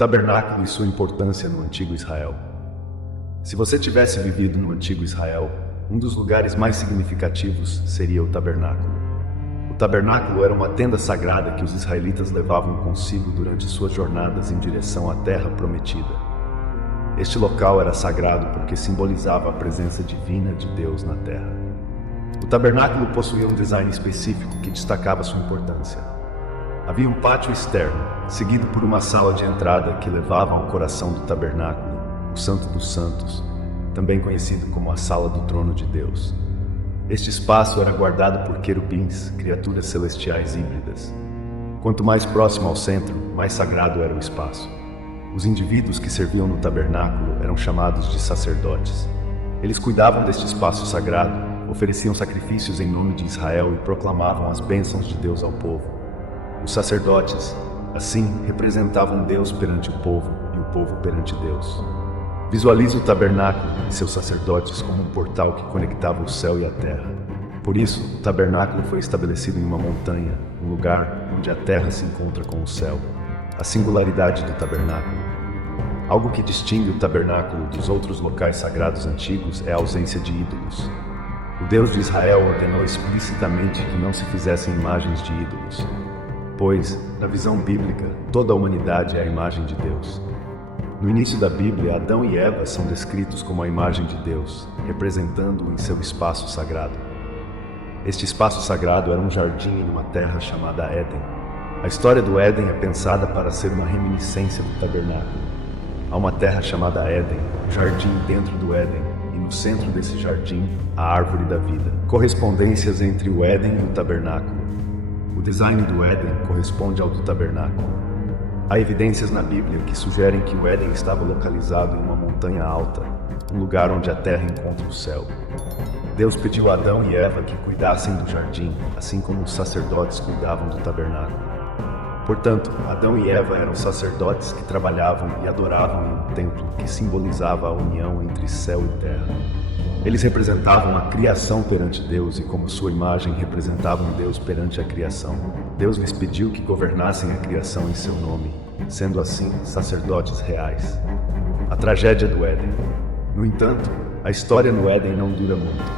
tabernáculo e sua importância no antigo Israel. Se você tivesse vivido no antigo Israel, um dos lugares mais significativos seria o tabernáculo. O tabernáculo era uma tenda sagrada que os israelitas levavam consigo durante suas jornadas em direção à terra prometida. Este local era sagrado porque simbolizava a presença divina de Deus na terra. O tabernáculo possuía um design específico que destacava sua importância. Havia um pátio externo, seguido por uma sala de entrada que levava ao coração do tabernáculo, o Santo dos Santos, também conhecido como a Sala do Trono de Deus. Este espaço era guardado por querubins, criaturas celestiais híbridas. Quanto mais próximo ao centro, mais sagrado era o espaço. Os indivíduos que serviam no tabernáculo eram chamados de sacerdotes. Eles cuidavam deste espaço sagrado, ofereciam sacrifícios em nome de Israel e proclamavam as bênçãos de Deus ao povo. Os sacerdotes, assim, representavam Deus perante o povo e o povo perante Deus. Visualize o tabernáculo e seus sacerdotes como um portal que conectava o céu e a terra. Por isso, o tabernáculo foi estabelecido em uma montanha, um lugar onde a terra se encontra com o céu. A singularidade do tabernáculo. Algo que distingue o tabernáculo dos outros locais sagrados antigos é a ausência de ídolos. O Deus de Israel ordenou explicitamente que não se fizessem imagens de ídolos, pois, na visão bíblica, toda a humanidade é a imagem de Deus. No início da Bíblia, Adão e Eva são descritos como a imagem de Deus, representando-o em seu espaço sagrado. Este espaço sagrado era um jardim em uma terra chamada Éden. A história do Éden é pensada para ser uma reminiscência do tabernáculo. Há uma terra chamada Éden, um jardim dentro do Éden, e no centro desse jardim, a árvore da vida. Correspondências entre o Éden e o tabernáculo. O design do Éden corresponde ao do tabernáculo. Há evidências na Bíblia que sugerem que o Éden estava localizado em uma montanha alta, um lugar onde a terra encontra o céu. Deus pediu a Adão e Eva que cuidassem do jardim, assim como os sacerdotes cuidavam do tabernáculo. Portanto, Adão e Eva eram sacerdotes que trabalhavam e adoravam em um templo que simbolizava a união entre céu e terra. Eles representavam a criação perante Deus e, como sua imagem, representavam Deus perante a criação. Deus lhes pediu que governassem a criação em seu nome, sendo assim sacerdotes reais. A tragédia do Éden. No entanto, a história no Éden não dura muito.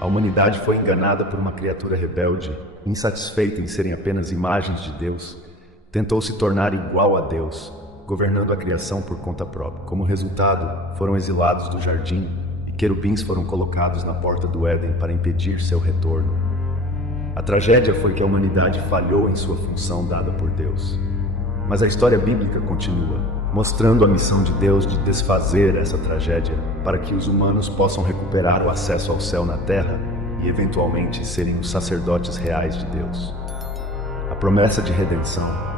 A humanidade foi enganada por uma criatura rebelde, insatisfeita em serem apenas imagens de Deus. Tentou se tornar igual a Deus, governando a criação por conta própria. Como resultado, foram exilados do jardim e querubins foram colocados na porta do Éden para impedir seu retorno. A tragédia foi que a humanidade falhou em sua função dada por Deus. Mas a história bíblica continua, mostrando a missão de Deus de desfazer essa tragédia para que os humanos possam recuperar o acesso ao céu na terra e, eventualmente, serem os sacerdotes reais de Deus. A promessa de redenção.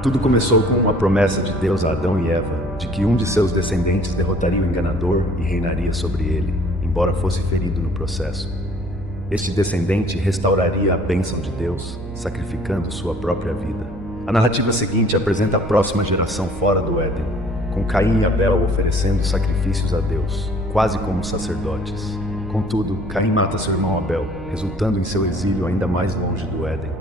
Tudo começou com uma promessa de Deus a Adão e Eva, de que um de seus descendentes derrotaria o enganador e reinaria sobre ele, embora fosse ferido no processo. Este descendente restauraria a bênção de Deus, sacrificando sua própria vida. A narrativa seguinte apresenta a próxima geração fora do Éden, com Caim e Abel oferecendo sacrifícios a Deus, quase como sacerdotes. Contudo, Caim mata seu irmão Abel, resultando em seu exílio ainda mais longe do Éden.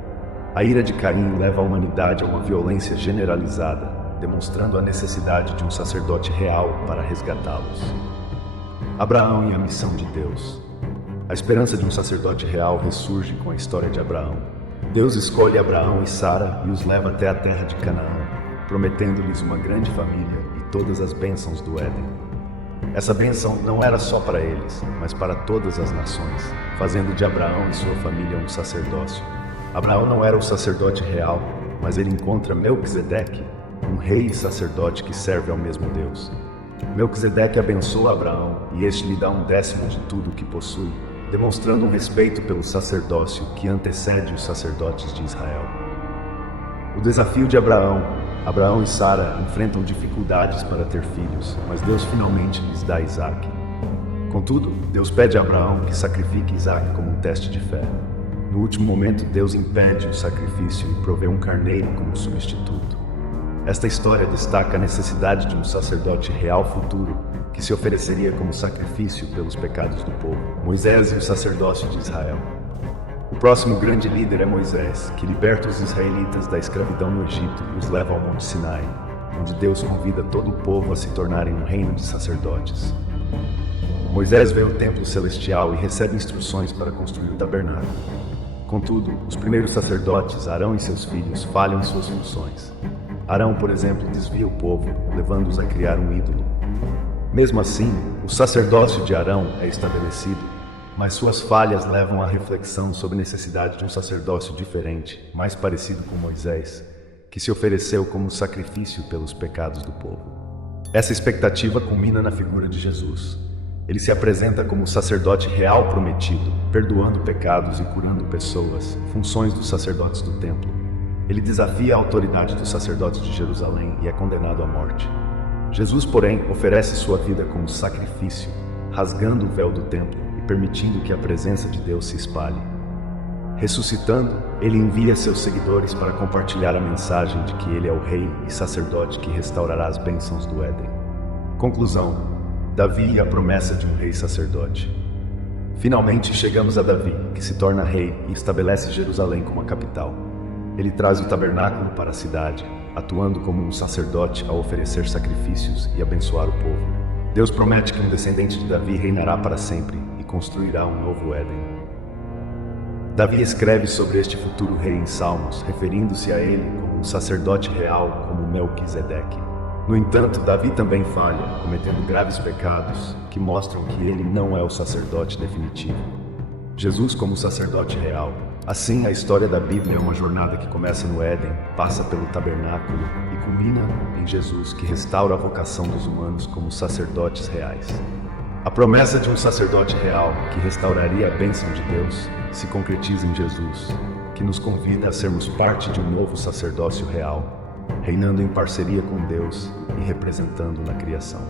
A ira de Caim leva a humanidade a uma violência generalizada, demonstrando a necessidade de um sacerdote real para resgatá-los. Abraão e a missão de Deus. A esperança de um sacerdote real ressurge com a história de Abraão. Deus escolhe Abraão e Sara e os leva até a terra de Canaã, prometendo-lhes uma grande família e todas as bênçãos do Éden. Essa bênção não era só para eles, mas para todas as nações, fazendo de Abraão e sua família um sacerdócio. Abraão não era o sacerdote real, mas ele encontra Melquisedeque, um rei e sacerdote que serve ao mesmo Deus. Melquisedeque abençoa Abraão e este lhe dá 1/10 de tudo o que possui, demonstrando um respeito pelo sacerdócio que antecede os sacerdotes de Israel. O desafio de Abraão. Abraão e Sara enfrentam dificuldades para ter filhos, mas Deus finalmente lhes dá Isaque. Contudo, Deus pede a Abraão que sacrifique Isaque como um teste de fé. No último momento, Deus impede o sacrifício e provê um carneiro como substituto. Esta história destaca a necessidade de um sacerdote real futuro que se ofereceria como sacrifício pelos pecados do povo. Moisés e o sacerdócio de Israel. O próximo grande líder é Moisés, que liberta os israelitas da escravidão no Egito e os leva ao Monte Sinai. onde Deus convida todo o povo a se tornarem um reino de sacerdotes. Moisés vê o templo celestial e recebe instruções para construir o tabernáculo. Contudo, os primeiros sacerdotes, Arão e seus filhos, falham em suas funções. Arão, por exemplo, desvia o povo, levando-os a criar um ídolo. Mesmo assim, o sacerdócio de Arão é estabelecido, mas suas falhas levam à reflexão sobre a necessidade de um sacerdócio diferente, mais parecido com Moisés, que se ofereceu como sacrifício pelos pecados do povo. Essa expectativa culmina na figura de Jesus. Ele se apresenta como o sacerdote real prometido, perdoando pecados e curando pessoas, funções dos sacerdotes do templo. Ele desafia a autoridade dos sacerdotes de Jerusalém e é condenado à morte. Jesus, porém, oferece sua vida como sacrifício, rasgando o véu do templo e permitindo que a presença de Deus se espalhe. Ressuscitando, ele envia seus seguidores para compartilhar a mensagem de que ele é o rei e sacerdote que restaurará as bênçãos do Éden. Conclusão: Davi e a promessa de um rei sacerdote. Finalmente chegamos a Davi, que se torna rei e estabelece Jerusalém como a capital. Ele traz o tabernáculo para a cidade, atuando como um sacerdote ao oferecer sacrifícios e abençoar o povo. Deus promete que um descendente de Davi reinará para sempre e construirá um novo Éden. Davi escreve sobre este futuro rei em Salmos, referindo-se a ele como um sacerdote real, como Melquisedeque. No entanto, Davi também falha, cometendo graves pecados que mostram que ele não é o sacerdote definitivo. Jesus como sacerdote real. Assim, a história da Bíblia é uma jornada que começa no Éden, passa pelo tabernáculo e culmina em Jesus, que restaura a vocação dos humanos como sacerdotes reais. A promessa de um sacerdote real, que restauraria a bênção de Deus, se concretiza em Jesus, que nos convida a sermos parte de um novo sacerdócio real, reinando em parceria com Deus e representando na criação.